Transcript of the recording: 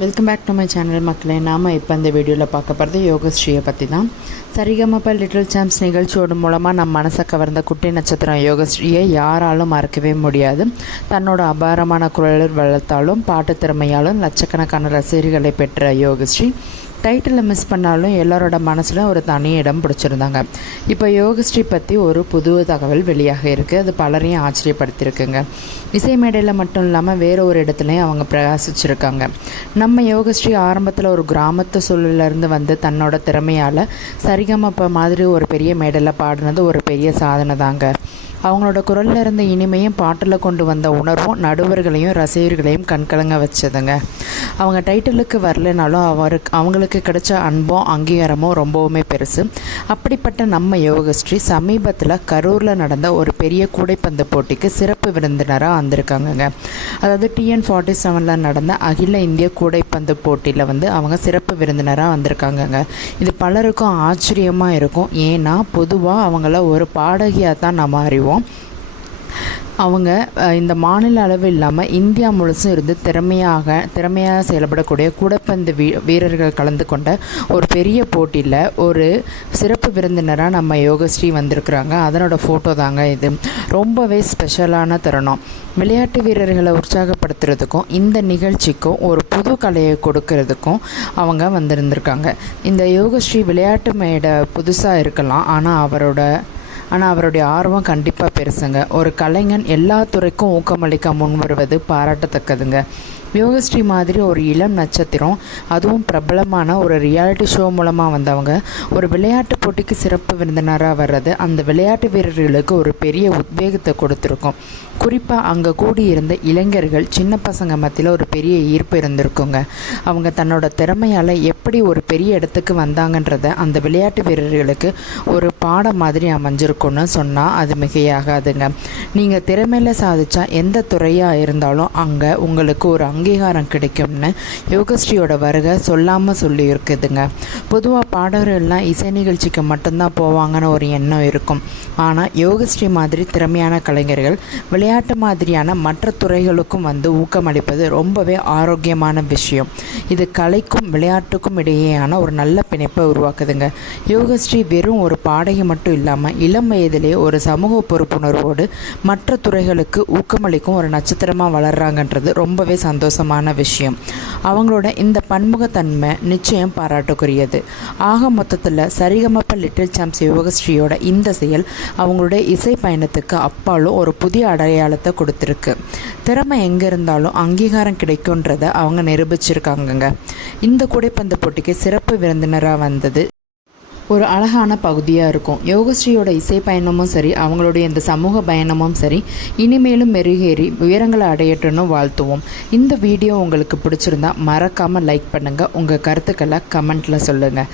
Welcome back to my channel மக்களே. நாம் இப்போ இந்த வீடியோவில் பார்க்க போகிறது யோகஸ்ரீயை பற்றி தான். சரிகமப லிட்டில் சாம்ஸ் நிகழ்ச்சியோடு மூலமாக நம்ம மனசை கவர்ந்த குட்டி நட்சத்திரம் யோகஸ்ரீயை யாராலும் மறக்கவே முடியாது. தன்னோட அபாரமான குரல் வளர்த்தாலும் பாட்டு திறமையாலும் லட்சக்கணக்கான ரசிகர்களை பெற்ற யோகஸ்ரீ டைட்டிலில் மிஸ் பண்ணாலும் எல்லாரோட மனசில் ஒரு தனி இடம் பிடிச்சிருந்தாங்க. இப்போ யோகஸ்ரீ பற்றி ஒரு புது தகவல் வெளியாக இருக்குது. அது பலரையும் ஆச்சரியப்படுத்தியிருக்குங்க. இசை மேடையில் மட்டும் இல்லாமல் வேறு ஒரு இடத்துலையும் அவங்க பிரகாசிச்சிருக்காங்க. நம்ம யோகஸ்ரீ ஆரம்பத்தில் ஒரு கிராமத்து சூழலிருந்து வந்து தன்னோட திறமையால் சரிகமப்ப மாதிரி ஒரு பெரிய மேடையில் பாடினது ஒரு பெரிய சாதனை தாங்க. அவங்களோட குரலில் இருந்த இனிமையும் பாட்டில் கொண்டு வந்த உணர்வும் நடுவர்களையும் ரசிகர்களையும் கண்கலங்க வச்சதுங்க. அவங்க டைட்டிலுக்கு வரலைனாலும் அவங்களுக்கு கிடைச்ச அன்பும் அங்கீகாரமும் ரொம்பவுமே பெருசு. அப்படிப்பட்ட நம்ம யோகஸ்ரீ சமீபத்தில் கரூரில் நடந்த ஒரு பெரிய கூடைப்பந்து போட்டிக்கு சிறப்பு விருந்தினராக வந்திருக்காங்கங்க. அதாவது TN47 நடந்த அகில இந்திய கூடைப்பந்து போட்டியில் வந்து அவங்க சிறப்பு விருந்தினராக வந்திருக்காங்கங்க. இது பலருக்கும் ஆச்சரியமாக இருக்கும். ஏன்னா பொதுவாக அவங்கள ஒரு பாடகியாக தான் நம்ம அறிவோம். அவங்க இந்த மாநில அளவு இல்லாமல் இந்தியா முழுசும் இருந்து திறமையாக செயல்படக்கூடிய கூடைப்பந்து வீரர்கள் கலந்து கொண்ட ஒரு பெரிய போட்டியில் ஒரு சிறப்பு விருந்தினராக நம்ம யோகஸ்ரீ வந்திருக்கிறாங்க. அதனோட ஃபோட்டோ தாங்க இது. ரொம்பவே ஸ்பெஷலான தருணம். விளையாட்டு வீரர்களை உற்சாகப்படுத்துறதுக்கும் இந்த நிகழ்ச்சிக்கும் ஒரு புது கலையை கொடுக்கறதுக்கும் அவங்க வந்திருந்திருக்காங்க. இந்த யோகஸ்ரீ விளையாட்டு மேடை புதுசாக இருக்கலாம், ஆனால் அவருடைய ஆர்வம் கண்டிப்பாக பெருசுங்க. ஒரு கலைஞன் எல்லா துறைக்கும் ஊக்கமளிக்க முன் வருவது பாராட்டத்தக்கதுங்க. யோகஸ்ரீ மாதிரி ஒரு இளம் நட்சத்திரம், அதுவும் பிரபலமான ஒரு ரியாலிட்டி ஷோ மூலமாக வந்தவங்க ஒரு விளையாட்டு போட்டிக்கு சிறப்பு விருந்தினராக வர்றது அந்த விளையாட்டு வீரர்களுக்கு ஒரு பெரிய உத்வேகத்தை கொடுத்துருக்கும். குறிப்பாக அங்கே கூடியிருந்த இளைஞர்கள் சின்ன பசங்க மத்தியில் ஒரு பெரிய ஈர்ப்பு இருந்திருக்குங்க. அவங்க தன்னோட திறமையால் எப்படி ஒரு பெரிய இடத்துக்கு வந்தாங்கன்றத அந்த விளையாட்டு வீரர்களுக்கு ஒரு பாடம் மாதிரி அமைஞ்சிருக்குன்னு சொன்னால் அது மிகையாகாதுங்க. நீங்கள் திறமையில் சாதித்தா எந்த துறையாக இருந்தாலும் அங்கே உங்களுக்கு ஒரு அங்கீகாரம் கிடைக்கும்னு யோகஸ்ரீயோட வருகை சொல்லாமல் சொல்லியிருக்குதுங்க. பொதுவாக பாடகர்கள்லாம் இசை நிகழ்ச்சிக்கு மட்டும்தான் போவாங்கன்னு ஒரு எண்ணம் இருக்கும். ஆனால் யோகஸ்ரீ மாதிரி திறமையான கலைஞர்கள் விளையாட்டு மாதிரியான மற்ற துறைகளுக்கும் வந்து ஊக்கமளிப்பது ரொம்பவே ஆரோக்கியமான விஷயம். இது கலைக்கும் விளையாட்டுக்கும் இடையேயான ஒரு நல்ல பிணைப்பை உருவாக்குதுங்க. யோகஸ்ரீ வெறும் ஒரு பாடகி மட்டும் இல்லாமல் இளம் வயதிலே ஒரு சமூக பொறுப்புணர்வோடு மற்ற துறைகளுக்கு ஊக்கமளிக்கும் ஒரு நட்சத்திரமாக வளர்றாங்கன்றது ரொம்பவே சந்தோஷமான விஷயம். அவங்களோட இந்த பன்முகத்தன்மை நிச்சயம் பாராட்டுக்குரியது. ஆக மொத்தத்தில் சரிகமப லிட்டில் சாம்ஸ் யோகஸ்ரீயோட இந்த செயல் அவங்களுடைய இசை பயணத்துக்கு அப்பாலும் ஒரு புதிய அடையாளத்தை கொடுத்துருக்கு. திறமை எங்கே இருந்தாலும் அங்கீகாரம் கிடைக்கும்ன்றதை அவங்க நிரூபிச்சிருக்காங்கங்க. இந்த கூடைப்பந்து போட்டிக்கு சிறப்பு விருந்தினராக வந்தது ஒரு அழகான பகுதியாக இருக்கும். யோகஸ்ரீயோட இசை பயணமும் சரி, அவங்களுடைய இந்த சமூக பயணமும் சரி, இனிமேலும் மெருகேறி உயரங்களை அடையட்டுன்னு வாழ்த்துவோம். இந்த வீடியோ உங்களுக்கு பிடிச்சிருந்தா மறக்காமல் லைக் பண்ணுங்கள். உங்கள் கருத்துக்களை கமெண்ட்டில் சொல்லுங்கள்.